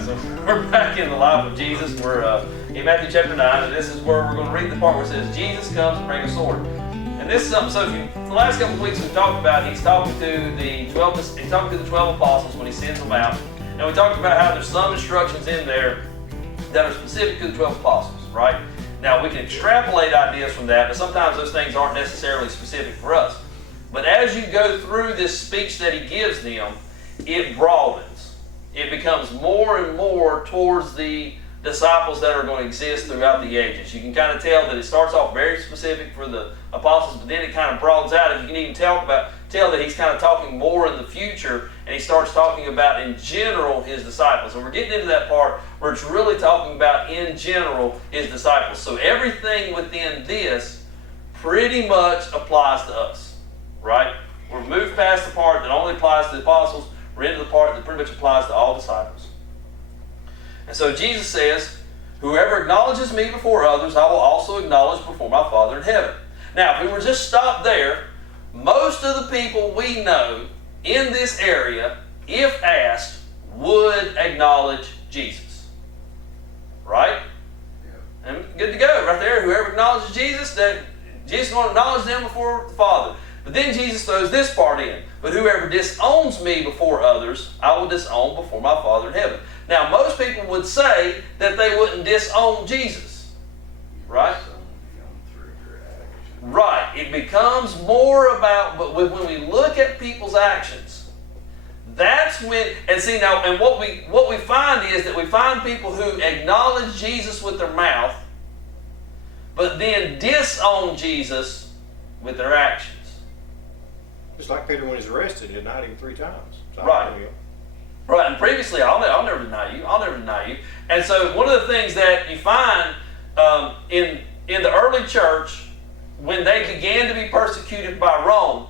Alright, so we're back in the life of Jesus. We're in Matthew chapter 9, and this is where we're going to read the part where it says, Jesus comes and brings a sword. And this is something, so the last couple of weeks we've talked about, he's talking to the 12 apostles when he sends them out. And we talked about how there's some instructions in there that are specific to the 12 apostles, right? Now, we can extrapolate ideas from that, but sometimes those things aren't necessarily specific for us. But as you go through this speech that he gives them, it broadens. It becomes more and more towards the disciples that are going to exist throughout the ages. You can kind of tell that it starts off very specific for the apostles, but then it kind of broadens out, and you can even tell that he's kind of talking more in the future, and he starts talking about in general his disciples. And we're getting into that part where it's really talking about in general his disciples. So everything within this pretty much applies to us, right? We're moved past the part that only applies to the apostles. We're into the part that pretty much applies to all disciples. And so Jesus says, whoever acknowledges me before others, I will also acknowledge before my Father in heaven. Now, if we were just stopped there, most of the people we know in this area, if asked, would acknowledge Jesus. Right? Yeah. And good to go right there. Whoever acknowledges Jesus, that Jesus is going to acknowledge them before the Father. But then Jesus throws this part in. But whoever disowns me before others, I will disown before my Father in heaven. Now, most people would say that they wouldn't disown Jesus. Right? Right. It becomes more about, but when we look at people's actions, that's when, and see now, and what we find is that we find people who acknowledge Jesus with their mouth, but then disown Jesus with their actions. Just like Peter when he's arrested, he denied him 3 times. So right. Right, and previously, I'll never deny you. I'll never deny you. And so one of the things that you find in the early church, when they began to be persecuted by Rome,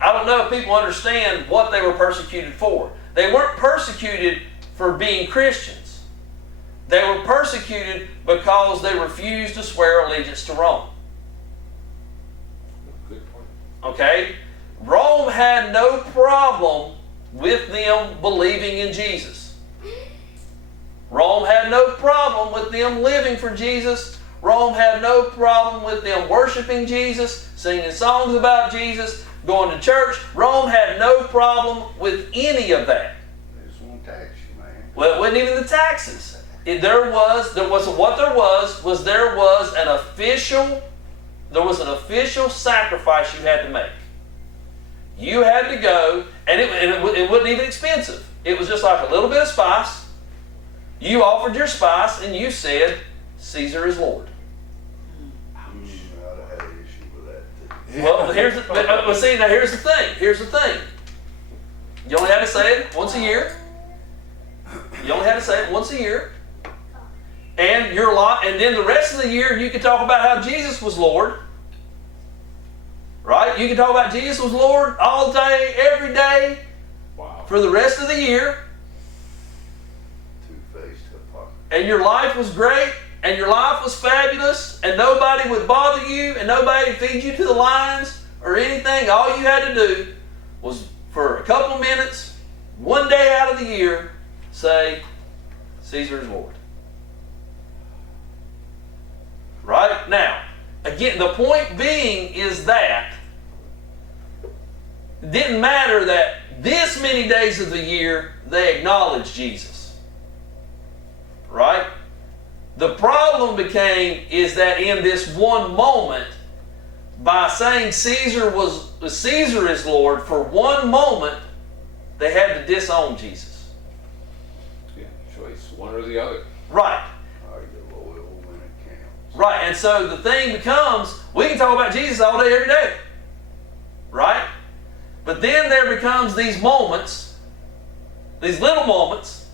I don't know if people understand what they were persecuted for. They weren't persecuted for being Christians. They were persecuted because they refused to swear allegiance to Rome. Okay? Rome had no problem with them believing in Jesus. Rome had no problem with them living for Jesus. Rome had no problem with them worshiping Jesus, singing songs about Jesus, going to church. Rome had no problem with any of that. They just won't tax you, man. Well, it wasn't even the taxes. There was an official sacrifice you had to make. You had to go, and it wasn't even expensive. It was just like a little bit of spice. You offered your spice, and you said, Caesar is Lord. I'd have had an issue with that too. Well, here's the thing. Here's the thing. You only had to say it once a year. And then the rest of the year, you could talk about how Jesus was Lord. Right? You can talk about Jesus was Lord all day, every day, for the rest of the year. Two-faced hypocrisy. And your life was great, and your life was fabulous, and nobody would bother you, and nobody would feed you to the lions or anything. All you had to do was, for a couple of minutes, one day out of the year, say, Caesar is Lord. Right? Now, again, the point being is that it didn't matter that this many days of the year they acknowledged Jesus. Right? The problem is that in this one moment, by saying Caesar is Lord, for one moment, they had to disown Jesus. Yeah, choice, one or the other. Right. Are you loyal when it counts? Right, and so the thing becomes, we can talk about Jesus all day, every day. Right? But then there becomes these moments, these little moments,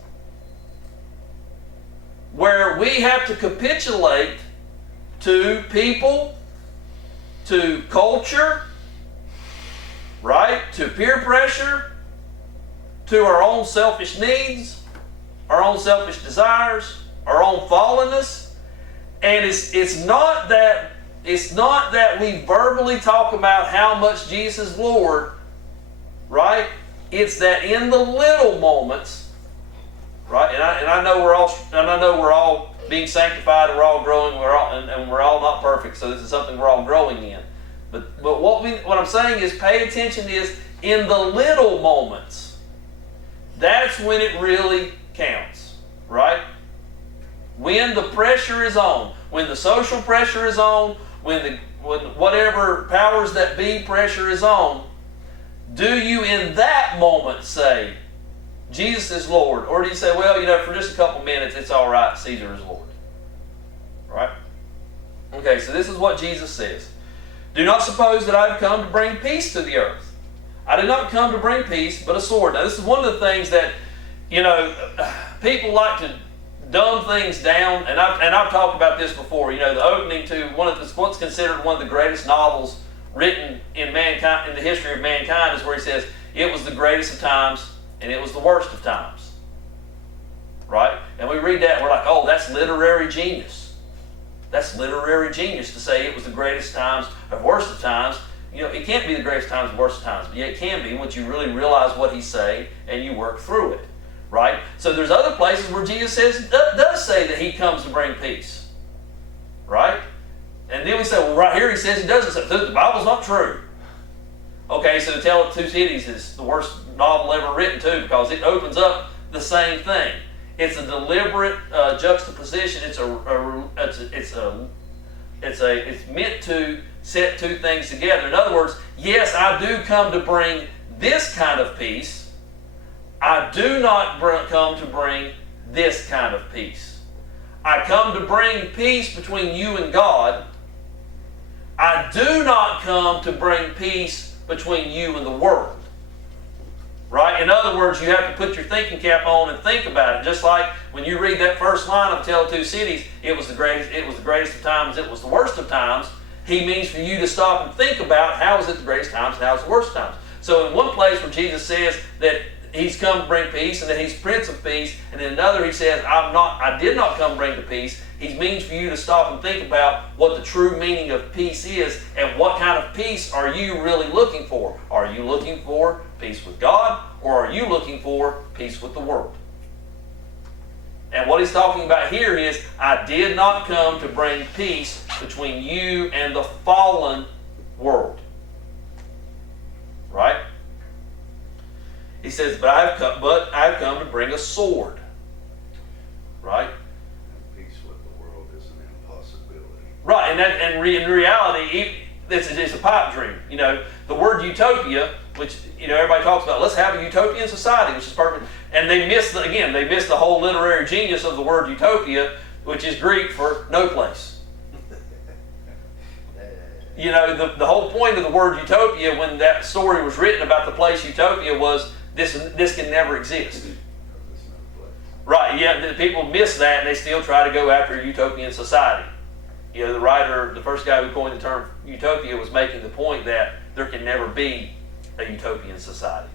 where we have to capitulate to people, to culture, right? To peer pressure, to our own selfish needs, our own selfish desires, our own fallenness. And it's not that we verbally talk about how much Jesus is Lord, right? It's that in the little moments, right? And I know we're all being sanctified, and we're all growing, and we're all not perfect. So this is something we're all growing in. But what I'm saying is, pay attention is in the little moments. That's when it really counts, right? When the pressure is on, when the social pressure is on, when whatever powers that be pressure is on, do you in that moment say, Jesus is Lord? Or do you say, well, for just a couple minutes, it's all right, Caesar is Lord? Right? Okay, so this is what Jesus says. Do not suppose that I have come to bring peace to the earth. I did not come to bring peace, but a sword. Now, this is one of the things that, people like to dumb things down, and I've talked about this before. The opening to what's considered one of the greatest novels written in mankind, in the history of mankind, is where he says it was the greatest of times and it was the worst of times. Right? And we read that and we're like, oh, that's literary genius. That's literary genius to say it was the greatest times or worst of times. It can't be the greatest times and worst of times, but yeah, it can be once you really realize what he's saying and you work through it. Right? So there's other places where Jesus does say that he comes to bring peace. Right? And then we say, well, right here he says he doesn't. So the Bible's not true. Okay, so The Tale of Two Cities is the worst novel ever written too, because it opens up the same thing. It's a deliberate juxtaposition. It's meant to set two things together. In other words, yes, I do come to bring this kind of peace. I do not come to bring this kind of peace. I come to bring peace between you and God. I do not come to bring peace between you and the world. Right? In other words, you have to put your thinking cap on and think about it. Just like when you read that first line of Tale of Two Cities, it was the greatest of times, it was the worst of times. He means for you to stop and think about how is it the greatest times and how is it the worst times. So in one place where Jesus says that he's come to bring peace and that he's Prince of Peace, and in another he says, I did not come to bring the peace. He means for you to stop and think about what the true meaning of peace is and what kind of peace are you really looking for. Are you looking for peace with God, or are you looking for peace with the world? And what he's talking about here is, I did not come to bring peace between you and the fallen world. Right? He says, but I've come to bring a sword. Right? Peace with the world is an impossibility. Right, and in reality, it's a pipe dream. The word utopia, which everybody talks about, let's have a utopian society, which is perfect. And they miss the whole literary genius of the word utopia, which is Greek for no place. The whole point of the word utopia, when that story was written about the place Utopia, was this can never exist. Right, yeah, people miss that and they still try to go after a utopian society. The writer, the first guy who coined the term utopia, was making the point that there can never be a utopian society.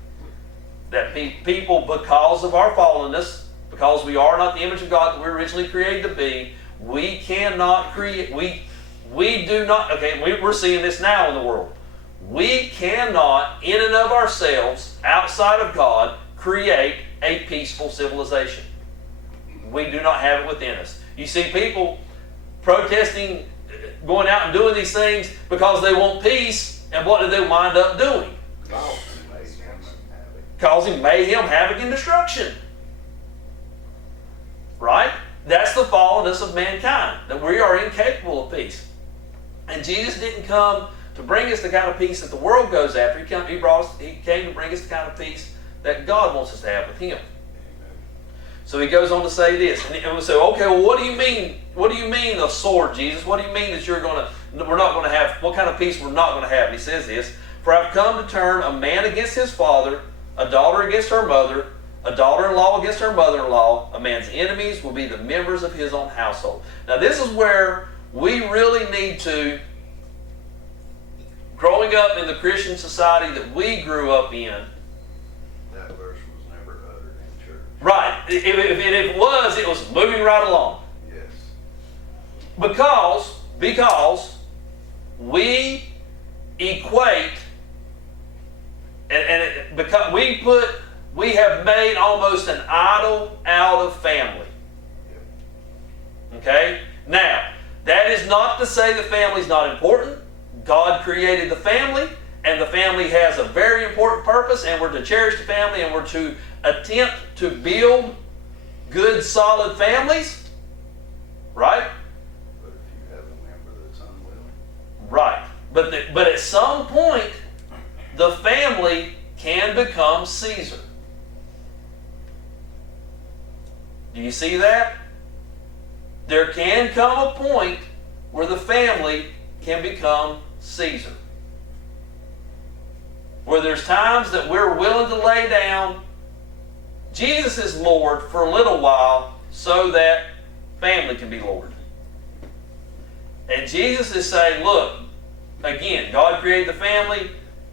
That people, because of our fallenness, because we are not the image of God that we were originally created to be, we cannot create, we do not, we're seeing this now in the world. We cannot, in and of ourselves, outside of God, create a peaceful civilization. We do not have it within us. You see people protesting, going out and doing these things because they want peace, and what do they wind up doing? Causing mayhem, havoc, and destruction. Right? That's the fallenness of mankind, that we are incapable of peace. And Jesus didn't come to bring us the kind of peace that the world goes after. He came to bring us the kind of peace that God wants us to have with Him. So he goes on to say this, and we say, okay, well, what do you mean? What do you mean a sword, Jesus? What do you mean that we're not going to have? What kind of peace we're not going to have? And he says this: for I've come to turn a man against his father, a daughter against her mother, a daughter-in-law against her mother-in-law. A man's enemies will be the members of his own household. Now, this is where we really need to, growing up in the Christian society that we grew up in. That verse was never uttered in church. Right. If it was moving right along. Yes. Because we equate, because we put We have made almost an idol out of family. Okay? Now, that is not to say the family is not important. God created the family, and the family has a very important purpose, and we're to cherish the family, and we're to attempt to build good, solid families. Right? But if you have a member that's unwilling, Right. But at some point, the family can become Caesar. Do you see that? There can come a point where the family can become Caesar. Where there's times that we're willing to lay down Jesus is Lord for a little while so that family can be Lord. And Jesus is saying, look, again, God created the family.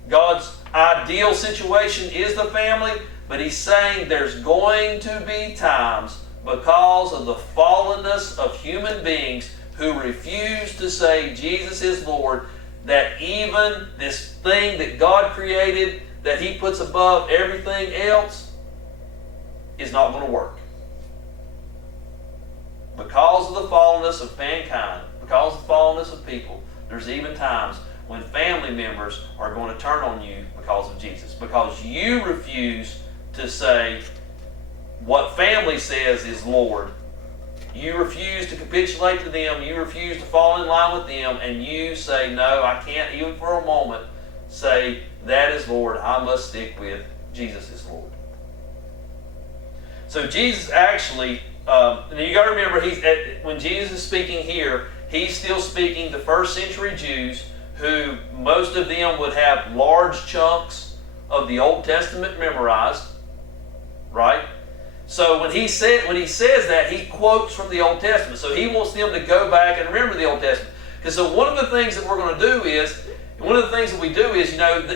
God's ideal situation is the family. But He's saying there's going to be times because of the fallenness of human beings who refuse to say Jesus is Lord, that even this thing that God created, that He puts above everything else, is not going to work. Because of the fallenness of mankind, because of the fallenness of people, there's even times when family members are going to turn on you because of Jesus. Because you refuse to say what family says is Lord. You refuse to capitulate to them. You refuse to fall in line with them. And you say, no, I can't even for a moment say that is Lord. I must stick with Jesus is Lord. So Jesus actually, and you got to remember, when Jesus is speaking here, He's still speaking to first century Jews who most of them would have large chunks of the Old Testament memorized, right? So when he says that, he quotes from the Old Testament. So he wants them to go back and remember the Old Testament. Because so one of the things that we're going to do is,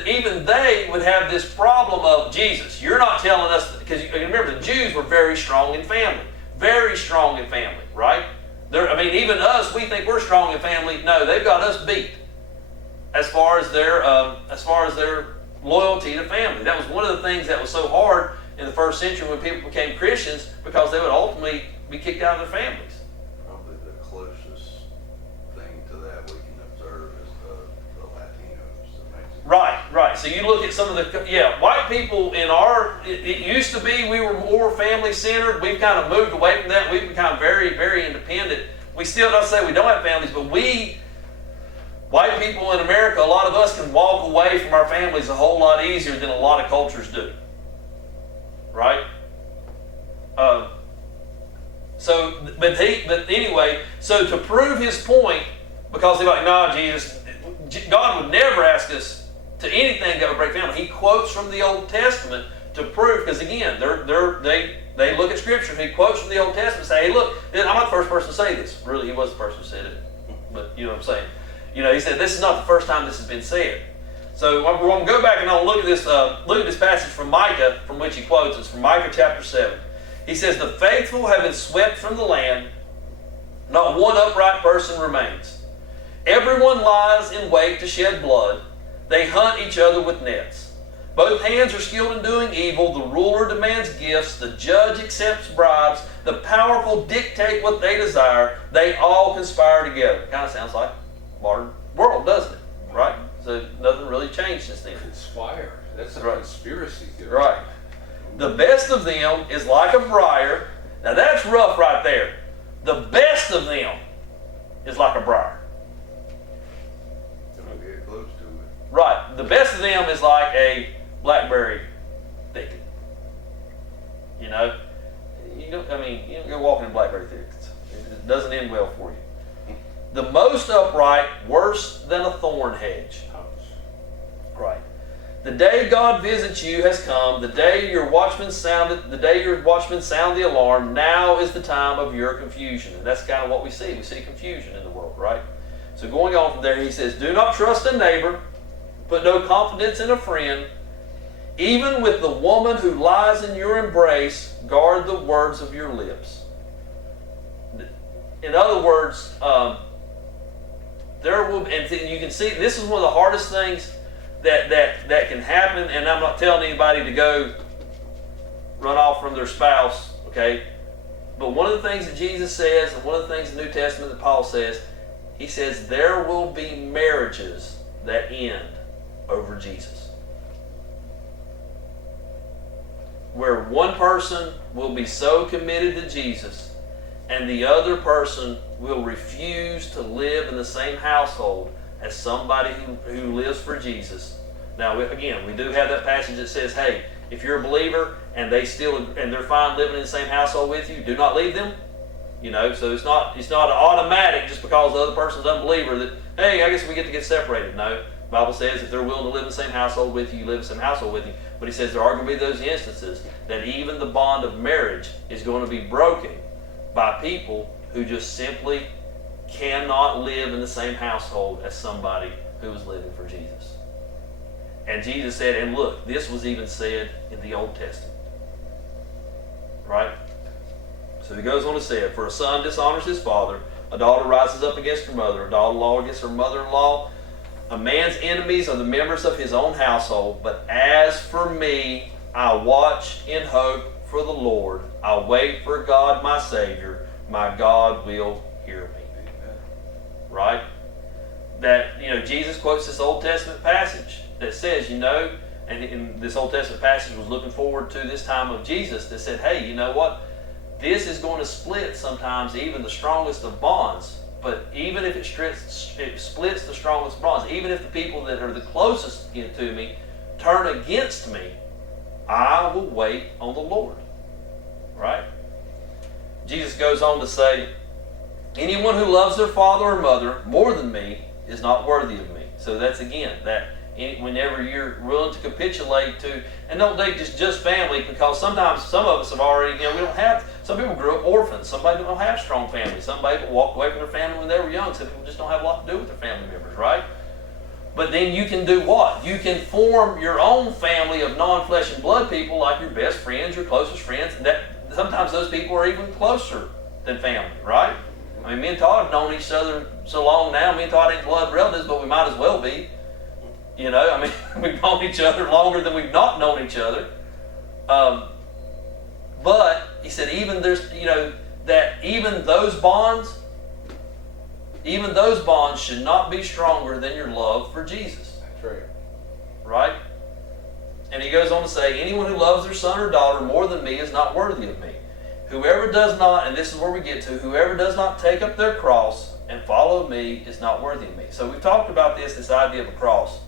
even they would have this problem of Jesus. You're not telling us, because you remember the Jews were very strong in family. Very strong in family, right? Even us, we think we're strong in family. No, they've got us beat as far as their loyalty to family. That was one of the things that was so hard in the first century when people became Christians, because they would ultimately be kicked out of their families. probably the closest thing to that we can observe is the Latinos. That makes it Right. So you look at some of the, white people it used to be we were more family centered. We've kind of moved away from that. We've become very, very independent. We still don't say we don't have families, but white people in America, a lot of us can walk away from our families a whole lot easier than a lot of cultures do. Right? But anyway, so to prove his point, because they're like, no, Jesus, God would never ask us to anything that would break family. He quotes from the Old Testament to prove, because again, they look at Scripture. He quotes from the Old Testament and say, hey, look, I'm not the first person to say this. Really, he was the person who said it. But you know what I'm saying? He said, this is not the first time this has been said. So we're going to go back and look at this passage from Micah, from which he quotes. It's from Micah chapter 7. He says, the faithful have been swept from the land. Not one upright person remains. Everyone lies in wait to shed blood. They hunt each other with nets. Both hands are skilled in doing evil. The ruler demands gifts. The judge accepts bribes. The powerful dictate what they desire. They all conspire together. Kind of sounds like modern world, doesn't it? Right? So nothing really changed since then. Conspire. That's a Right. conspiracy theory. Right. The best of them is like a briar. Now that's rough right there. The best of them is like a briar. Don't get close to it. Right. The best of them is like a blackberry thicket. You don't go walking in blackberry thickets. It doesn't end well for you. The most upright, worse than a thorn hedge. Right. The day God visits you has come. The day your watchmen sound the alarm. Now is the time of your confusion. And that's kind of what we see. We see confusion in the world, right? So going on from there, he says, do not trust a neighbor. Put no confidence in a friend. Even with the woman who lies in your embrace, guard the words of your lips. In other words, you can see this is one of the hardest things that can happen, and I'm not telling anybody to go run off from their spouse, okay? But one of the things that Jesus says, and one of the things in the New Testament that Paul says, he says there will be marriages that end over Jesus. Where one person will be so committed to Jesus and the other person will refuse to live in the same household as somebody who lives for Jesus. Now, again, we do have that passage that says, hey, if you're a believer and they're fine living in the same household with you, do not leave them. You know, so it's not automatic just because the other person's an unbeliever that, hey, I guess we get separated. No, the Bible says if they're willing to live in the same household with you, you live in the same household with you. But he says there are going to be those instances that even the bond of marriage is going to be broken by people who just simply cannot live in the same household as somebody who is living for Jesus. And Jesus said, and look, this was even said in the Old Testament. Right? So he goes on to say, for a son dishonors his father, a daughter rises up against her mother, a daughter-in-law against her mother-in-law. A man's enemies are the members of his own household, but as for me, I watch in hope for the Lord. I wait for God my Savior. My God will hear me. Right? That, Jesus quotes this Old Testament passage that says, and this Old Testament passage was looking forward to this time of Jesus that said, hey, you know what? This is going to split sometimes even the strongest of bonds. But even if it splits the strongest bonds, even if the people that are the closest to me turn against me, I will wait on the Lord. Right? Jesus goes on to say, anyone who loves their father or mother more than me is not worthy of me. So that's again, that whenever you're willing to capitulate to, and don't think just family, because sometimes some of us have already, we don't have, some people grew up orphans, some people don't have strong families, some people walked away from their family when they were young, some people just don't have a lot to do with their family members, right? But then you can do what? You can form your own family of non-flesh and blood people, like your best friends, your closest friends, and that sometimes those people are even closer than family, right? I mean, me and Todd have known each other so long now. Me and Todd ain't blood relatives, but we might as well be. We've known each other longer than we've not known each other. But he said, even those bonds should not be stronger than your love for Jesus. That's right. Right? And he goes on to say, anyone who loves their son or daughter more than me is not worthy of me. Whoever does not, and this is where we get to, whoever does not take up their cross and follow me is not worthy of me. So we've talked about this idea of a cross.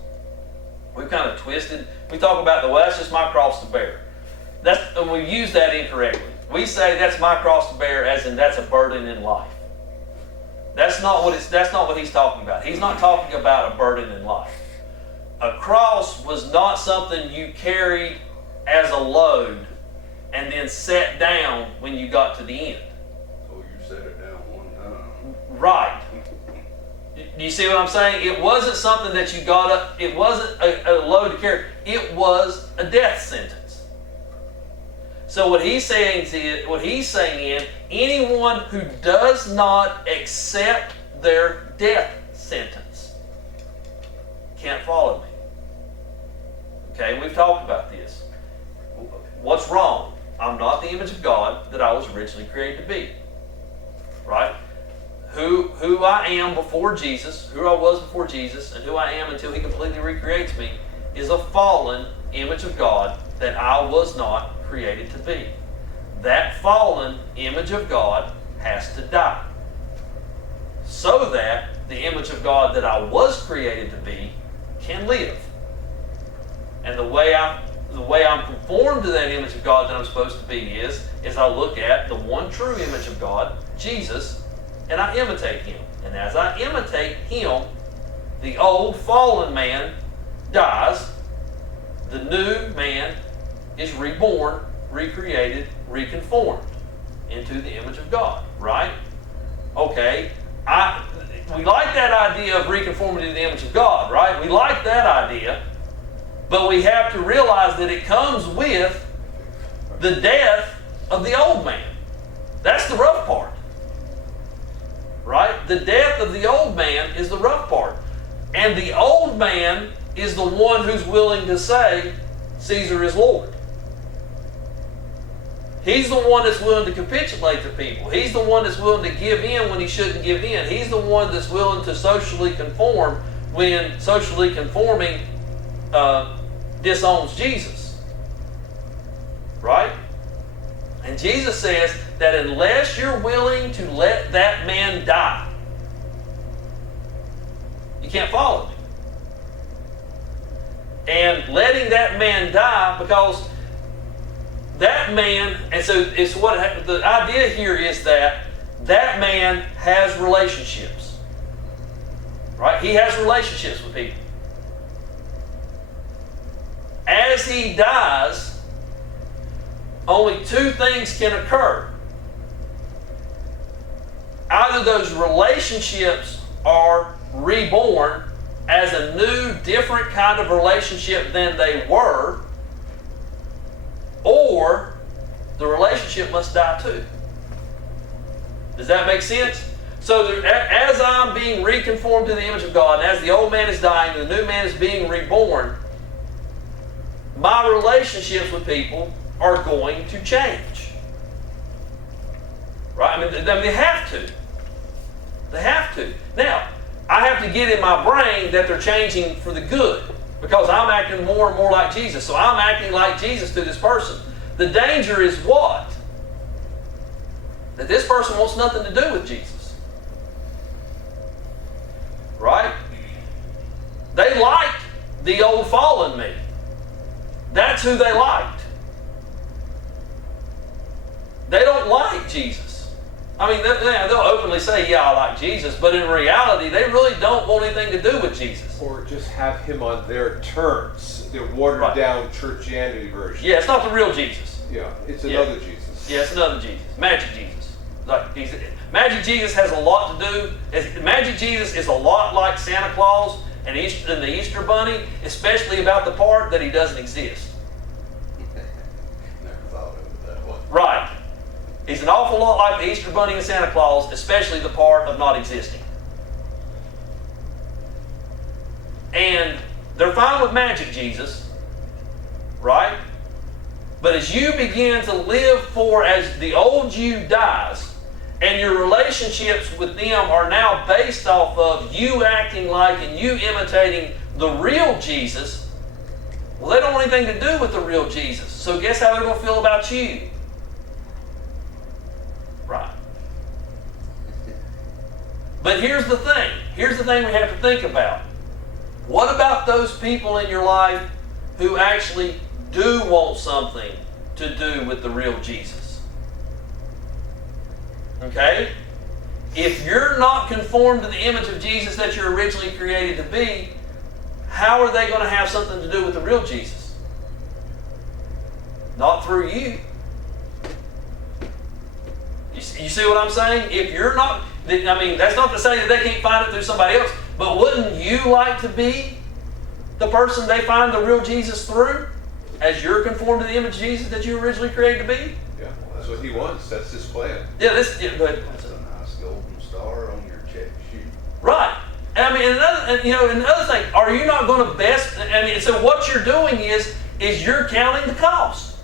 We've kind of twisted. We talk about, well, that's just my cross to bear. And we use that incorrectly. We say that's my cross to bear as in that's a burden in life. That's not what he's talking about. He's not talking about a burden in life. A cross was not something you carried as a load and then set down when you got to the end. Oh, you set it down one time. Right. Do you see what I'm saying? It wasn't something that you got up, it wasn't a load to carry. It was a death sentence. So what he's saying is, anyone who does not accept their death sentence can't follow me. Okay, we've talked about this. What's wrong? I'm not the image of God that I was originally created to be. Right? Who I am before Jesus, who I was before Jesus, and who I am until He completely recreates me, is a fallen image of God that I was not created to be. That fallen image of God has to die, so that the image of God that I was created to be can live. And the way I'm conformed to that image of God that I'm supposed to be is I look at the one true image of God, Jesus, and I imitate Him. And as I imitate Him, the old fallen man dies, the new man is reborn, recreated, reconformed into the image of God, right? Okay, we like that idea of reconforming to the image of God, right? We like that idea, but we have to realize that it comes with the death of the old man. That's the rough part. Right? The death of the old man is the rough part. And the old man is the one who's willing to say, Caesar is Lord. He's the one that's willing to capitulate to people. He's the one that's willing to give in when he shouldn't give in. He's the one that's willing to socially conform when socially conforming disowns Jesus. Right? And Jesus says that unless you're willing to let that man die, you can't follow me. And letting that man die, because that man, and so it's what the idea here is that man has relationships. Right? He has relationships with people. As he dies, only two things can occur. Either those relationships are reborn as a new, different kind of relationship than they were, or the relationship must die too. Does that make sense? So as I'm being reconformed to the image of God, and as the old man is dying, the new man is being reborn, my relationships with people are going to change. Right? I mean, they have to. They have to. Now, I have to get in my brain that they're changing for the good, because I'm acting more and more like Jesus. So I'm acting like Jesus to this person. The danger is what? That this person wants nothing to do with Jesus. Right? They liked the old fallen me. That's who they liked. They don't like Jesus. I mean, they'll openly say, yeah, I like Jesus, but in reality, they really don't want anything to do with Jesus. Or just have him on their terms. The watered down churchianity version. Yeah, it's not the real Jesus. Yeah, it's another Jesus. Yeah, it's another Jesus. Magic Jesus. Magic Jesus has a lot to do. Magic Jesus is a lot like Santa Claus and the Easter Bunny, especially about the part that he doesn't exist. Never thought of it that way. Right. He's an awful lot like the Easter Bunny and Santa Claus, especially the part of not existing. And they're fine with magic Jesus, right? But as you begin to live as the old you dies, and your relationships with them are now based off of you acting like and you imitating the real Jesus, well, they don't want anything to do with the real Jesus. So guess how they're going to feel about you? Right. But here's the thing. Here's the thing we have to think about. What about those people in your life who actually do want something to do with the real Jesus? Okay? If you're not conformed to the image of Jesus that you're originally created to be, how are they going to have something to do with the real Jesus? Not through you. You see what I'm saying? If you're not, I mean, that's not to say that they can't find it through somebody else, but wouldn't you like to be the person they find the real Jesus through, as you're conformed to the image of Jesus that you originally created to be? Yeah, that's what he wants. That's his plan. Yeah, go ahead. That's a nice golden star on your check sheet. Right. And I mean, another thing, are you not going to best, I mean, so what you're doing is you're counting the cost.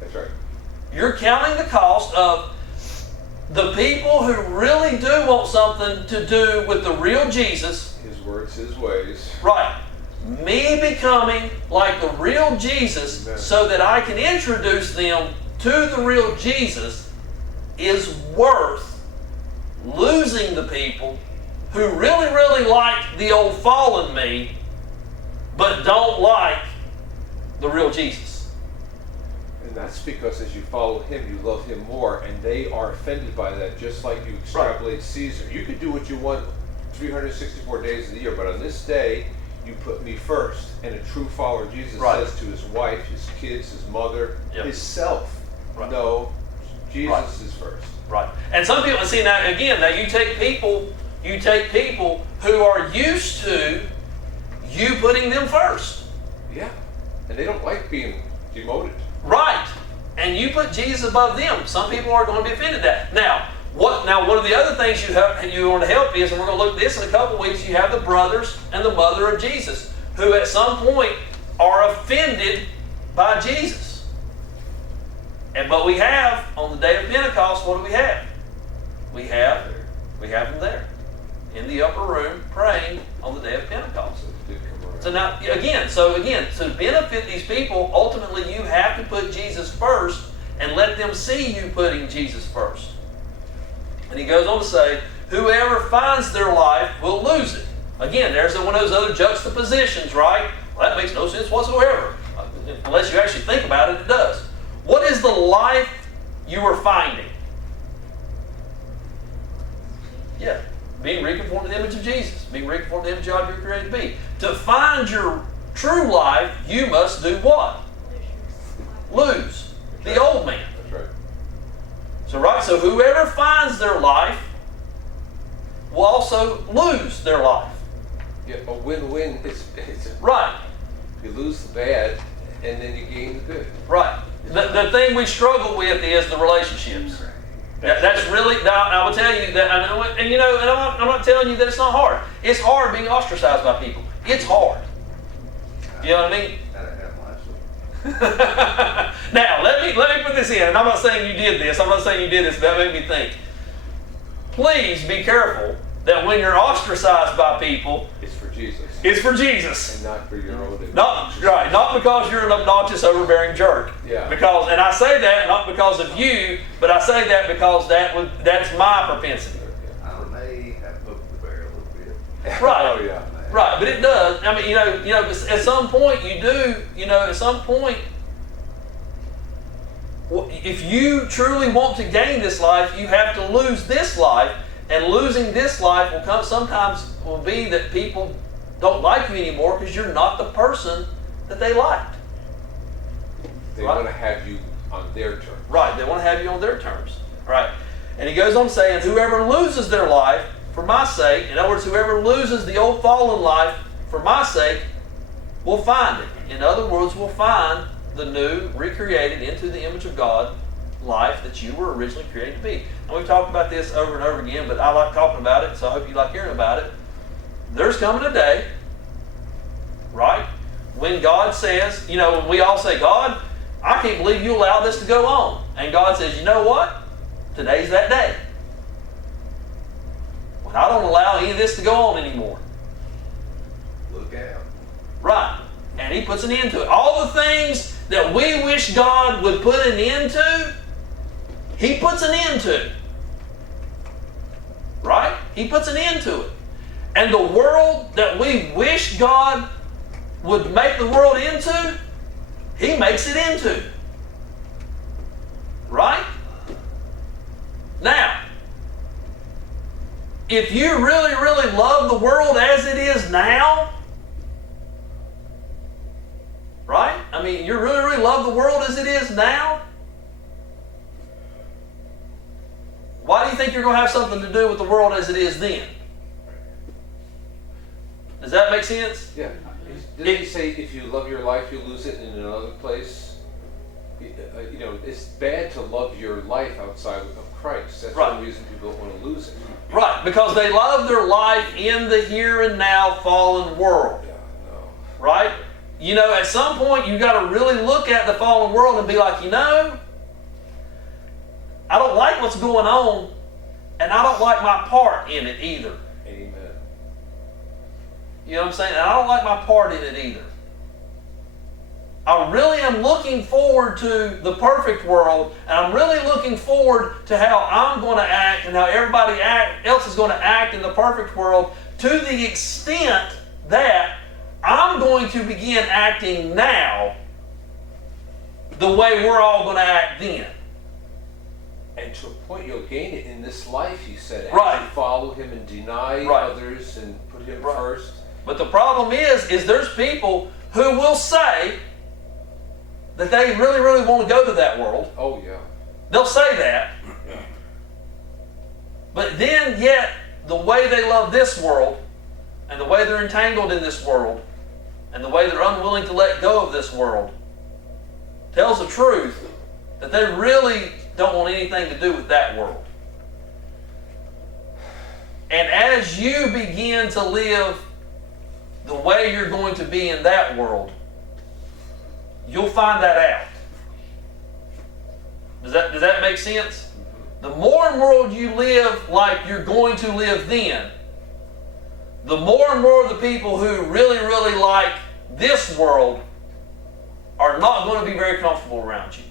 That's right. You're counting the cost of the people who really do want something to do with the real Jesus. His words, his ways. Right. Me becoming like the real Jesus, Amen, so that I can introduce them to the real Jesus, is worth losing the people who really, really like the old fallen me, but don't like the real Jesus. And that's because as you follow him, you love him more, and they are offended by that, just like you extrapolate Caesar. You could do what you want 364 days of the year, but on this day, you put me first. And a true follower of Jesus says to his wife, his kids, his mother, himself, no, Jesus is first. Right. And some people, see, now you take people who are used to you putting them first. Yeah. And they don't like being demoted. Right. And you put Jesus above them. Some people are going to be offended at that. Now, one of the other things you want to help is, and we're going to look at this in a couple of weeks, you have the brothers and the mother of Jesus, who at some point are offended by Jesus. But we have, on the day of Pentecost, what do we have? We have them there in the upper room praying on the day of Pentecost. So now, again, to benefit these people, ultimately you have to put Jesus first and let them see you putting Jesus first. And he goes on to say, whoever finds their life will lose it. Again, there's one of those other juxtapositions, right? Well, that makes no sense whatsoever. Unless you actually think about it, it does. What is the life you are finding? Yeah, being reconformed to the image of Jesus. Being reconformed to the image of God you're created to be. To find your true life, you must do what? Lose the old man. That's right. So whoever finds their life will also lose their life. Yeah, a win-win is Right. you lose the bad and then you gain the good. Right. The thing we struggle with is the relationships. That's really, I will tell you that, and you know, and I'm not telling you that it's not hard. It's hard being ostracized by people. It's hard. You know what I mean? Had it happen last week. Now, let me put this in, and I'm not saying you did this. I'm not saying you did this, but that made me think. Please be careful that when you're ostracized by people, It's for Jesus. it's for Jesus. And not for your own. Not because you're an obnoxious, overbearing jerk. Yeah. And I say that not because of you, but I say that because that's my propensity. I may have poked the bear a little bit. Right. Oh yeah. Right, but it does. I mean, you know, at some point you do. You know, at some point, if you truly want to gain this life, you have to lose this life, and losing this life sometimes will be that people don't like you anymore because you're not the person that they liked. They Right. want to have you on their terms. Right, they want to have you on their terms. Right. And he goes on saying, whoever loses their life for my sake, in other words, whoever loses the old fallen life for my sake, will find it. In other words, will find the new, recreated into the image of God life that you were originally created to be. And we've talked about this over and over again, but I like talking about it, so I hope you like hearing about it. There's coming a day, right, when God says, you know, when we all say, God, I can't believe you allowed this to go on. And God says, you know what? Today's that day. When I don't allow any of this to go on anymore. Look out. Right. And he puts an end to it. All the things that we wish God would put an end to, he puts an end to. Right? He puts an end to it. And the world that we wish God would make the world into, he makes it into. Right? Now, if you really, really love the world as it is now, right? I mean, you really, really love the world as it is now, why do you think you're going to have something to do with the world as it is then? Does that make sense? Yeah. Didn't he say if you love your life, you lose it in another place? You know, it's bad to love your life outside of Christ. That's Right. the reason people don't want to lose it. Right, because they love their life in the here and now fallen world. Yeah, no. Right? You know, at some point you got to really look at the fallen world and be like, you know, I don't like what's going on, and I don't like my part in it either. Amen. You know what I'm saying? And I don't like my part in it either. I really am looking forward to the perfect world, and I'm really looking forward to how I'm going to act and how everybody else is going to act in the perfect world, to the extent that I'm going to begin acting now the way we're all going to act then. And to a point, you'll gain it in this life, he said. As Right. you follow him and deny Right. others and put him Right. first. But the problem is there's people who will say that they really, really want to go to that world. Oh, yeah. They'll say that. But then yet, the way they love this world, and the way they're entangled in this world, and the way they're unwilling to let go of this world, tells the truth that they really don't want anything to do with that world. And as you begin to live the way you're going to be in that world, you'll find that out. Does that make sense? The more and more you live like you're going to live then, the more and more of the people who really, really like this world are not going to be very comfortable around you.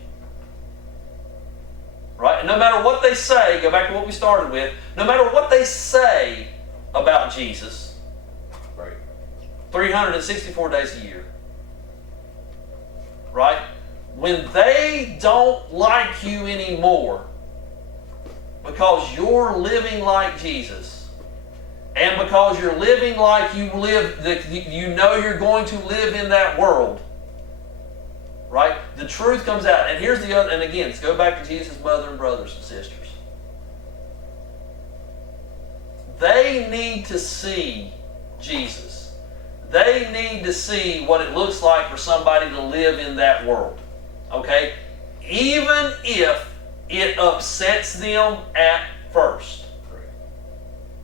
Right? And no matter what they say, go back to what we started with, no matter what they say about Jesus, Right. 364 days a year, right? When they don't like you anymore because you're living like Jesus, and because you're living like you know you're going to live in that world, right? The truth comes out. And here's the other, and again, let's go back to Jesus' mother and brothers and sisters. They need to see Jesus. They need to see what it looks like for somebody to live in that world. Okay? Even if it upsets them at first. Right.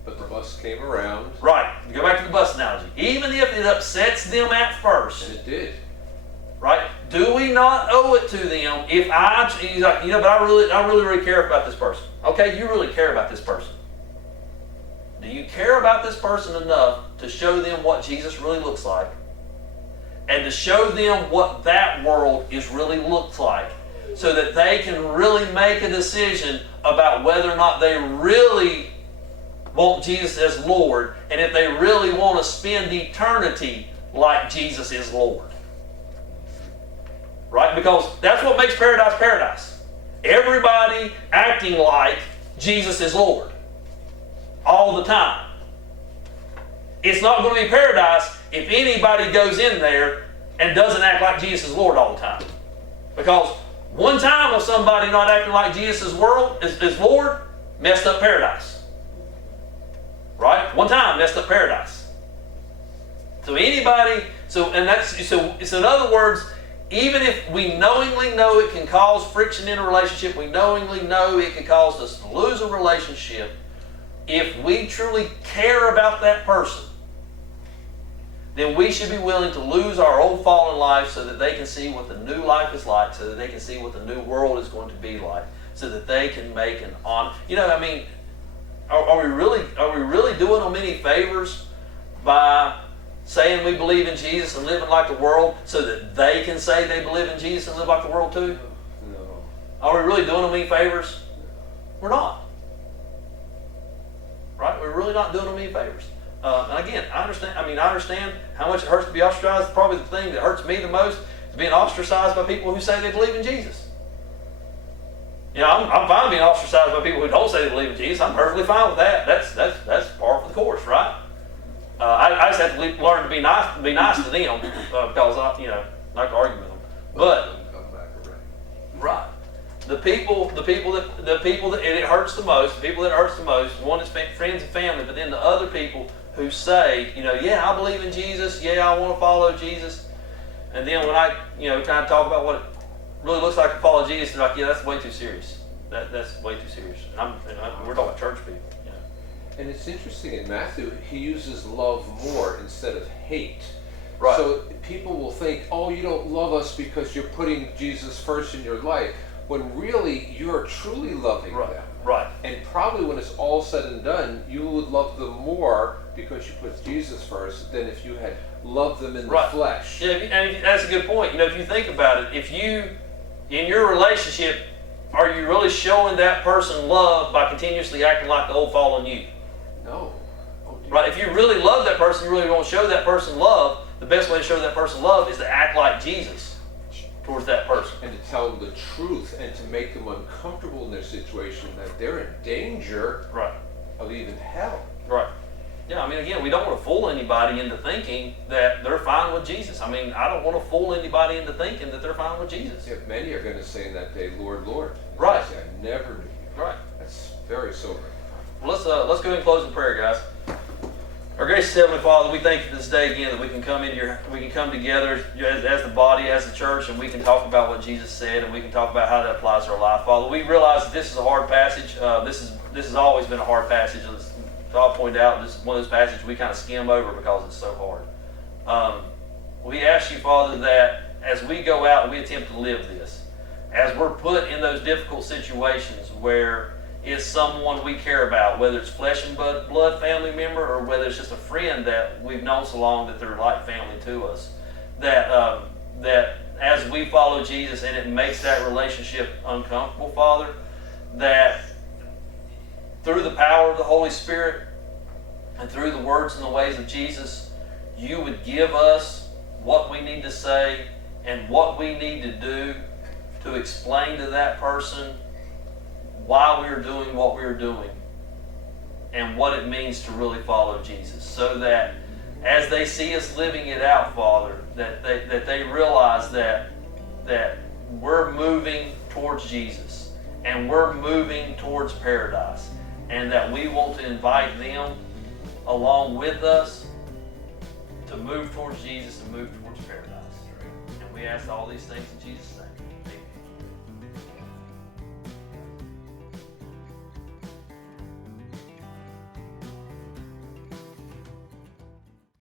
But the bus came around. Right. Go back to the bus analogy. Even if it upsets them at first. And it did. Right? Do we not owe it to them if he's like, but I really care about this person. Okay, you really care about this person. Do you care about this person enough to show them what Jesus really looks like? And to show them what that world really looks like, so that they can really make a decision about whether or not they really want Jesus as Lord, and if they really want to spend eternity like Jesus is Lord. Right? Because that's what makes paradise paradise. Everybody acting like Jesus is Lord all the time. It's not going to be paradise if anybody goes in there and doesn't act like Jesus is Lord all the time. Because one time of somebody not acting like Jesus is Lord messed up paradise. Right? One time messed up paradise. So anybody, so in other words, even if we knowingly know it can cause friction in a relationship, we knowingly know it can cause us to lose a relationship, if we truly care about that person, then we should be willing to lose our old fallen life so that they can see what the new life is like, so that they can see what the new world is going to be like, so that they can make an honor. Are we really doing them any favors by saying we believe in Jesus and living like the world so that they can say they believe in Jesus and live like the world too? No. Are we really doing them any favors? We're not. Right? We're really not doing them any favors. And again, I understand how much it hurts to be ostracized. Probably the thing that hurts me the most is being ostracized by people who say they believe in Jesus. I'm fine being ostracized by people who don't say they believe in Jesus. I'm perfectly fine with that. That's par for the course, right? I just have to learn to be nice to them because I like to argue with them. But Come back around. right, the people that it hurts the most, the people that it hurts the most, one is friends and family, but then the other people who say, I believe in Jesus, I want to follow Jesus, and then when I kind of talk about what it really looks like to follow Jesus, they're like, that's way too serious. That's way too serious. And we're talking about church people. And it's interesting in Matthew, he uses love more instead of hate. Right. So people will think, you don't love us because you're putting Jesus first in your life, when really you're truly loving them. Right. And probably when it's all said and done, you would love them more because you put Jesus first than if you had loved them in the flesh. Yeah, and that's a good point. If you think about it, if you, in your relationship, are you really showing that person love by continuously acting like the old fallen you? No. Oh, dear. Right? If you really love that person, you really want to show that person love, the best way to show that person love is to act like Jesus towards that person. And to tell them the truth and to make them uncomfortable in their situation, that they're in danger of even hell. Right. Yeah, again, we don't want to fool anybody into thinking that they're fine with Jesus. I don't want to fool anybody into thinking that they're fine with Jesus. Yeah, many are going to say in that day, Lord, Lord. Right. Say, I never knew you. Right. That's very sobering. Well, let's go ahead and close in prayer, guys. Our gracious Heavenly Father, we thank you for this day again that we can come together as the body, as the church, and we can talk about what Jesus said, and we can talk about how that applies to our life. Father, we realize that this is a hard passage. This has always been a hard passage. As Todd pointed out, this is one of those passages we kind of skim over because it's so hard. We ask you, Father, that as we go out and we attempt to live this, as we're put in those difficult situations where it's someone we care about, whether it's flesh and blood family member or whether it's just a friend that we've known so long that they're like family to us, that as we follow Jesus and it makes that relationship uncomfortable, Father, that through the power of the Holy Spirit and through the words and the ways of Jesus, you would give us what we need to say and what we need to do to explain to that person why we are doing what we are doing and what it means to really follow Jesus, so that as they see us living it out, Father, that they realize that we're moving towards Jesus and we're moving towards paradise, and that we want to invite them along with us to move towards Jesus and move towards paradise. And we ask all these things in Jesus' name.